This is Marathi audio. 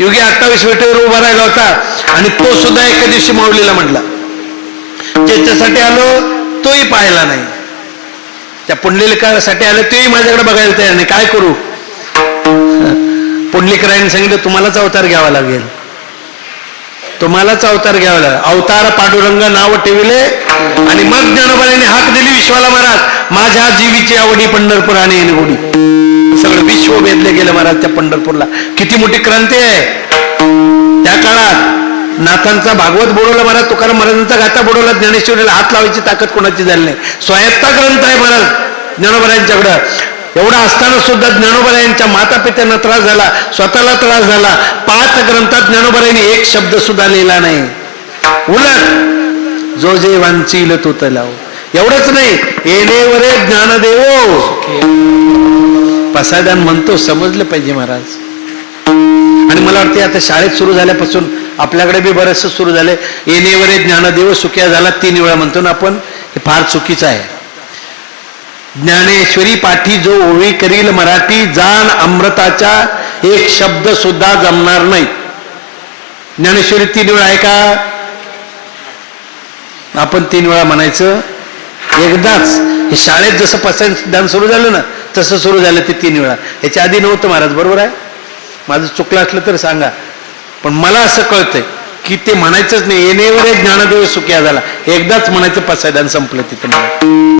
योगी 28 विटेवर उभा राहिला होता आणि तो सुद्धा एका दिवशी माऊलीला म्हटला. ज्याच्यासाठी आलो तोही पाहिला नाही, त्या पुंडलिकासाठी आलो तोही माझ्याकडे बघायला तयार नाही, काय करू. पुंडलिकरायांनी सांगितलं तुम्हालाच अवतार घ्यावा लागेल, तुम्हालाच अवतार घ्यावा लागेल. अवतार पांडुरंग नाव ठेविले आणि मग ज्ञानोबांनी हाक दिली विश्वाला महाराज माझ्या जीवीची आवडी पंढरपूर आणि गोडी. सगळं विश्व भेदले गेलं महाराज त्या पंढरपूरला. किती मोठी क्रांती आहे त्या काळात. नाथांचा भागवत बुडवला महाराज, तुकाराम महाराजांचा गाथा बुडवला, ज्ञानेश्वरीला हात लावायची ताकद कोणाची झाली नाही. स्वायत्ता ग्रंथ आहे महाराज ज्ञानोबांच्याकडं. एवढा असताना सुद्धा ज्ञानोबांच्या माता पित्यांना त्रास झाला, स्वतःला त्रास झाला. 5 ग्रंथात ज्ञानोबांनी एक शब्द सुद्धा लिहिला नाही. उलट जो जे वांचील तो तलाव. एवढंच नाही, येणेवरे ज्ञानदेवो पसायदान म्हणतो, समजलं पाहिजे महाराज. आणि मला वाटते आता शाळेत सुरू झाल्यापासून आपल्याकडे बी बरंचसं सुरू झालंय. येणेवरे ज्ञानदेव सुख्या झाला 3 वेळा म्हणतो ना आपण, हे फार चुकीचं आहे. ज्ञानेश्वरी पाठी जो ओळी करील मराठी जाण अमृताच्या एक शब्द सुद्धा जमणार नाही. ज्ञानेश्वरी 3 वेळा आहे का? आपण 3 वेळा म्हणायचं एकदाच. हे शाळेत जसं पसायदान सुरू झालं ना तसं सुरू झालं ते 3 वेळा. याच्या आधी नव्हतं महाराज. बरोबर आहे, माझं चुकलं असलं तर सांगा. पण मला असं कळतंय की ते म्हणायचंच नाही. येणेवरे ज्ञानदेव सुख्या झाला एकदाच म्हणायचं, पसायदान संपलं तिथं.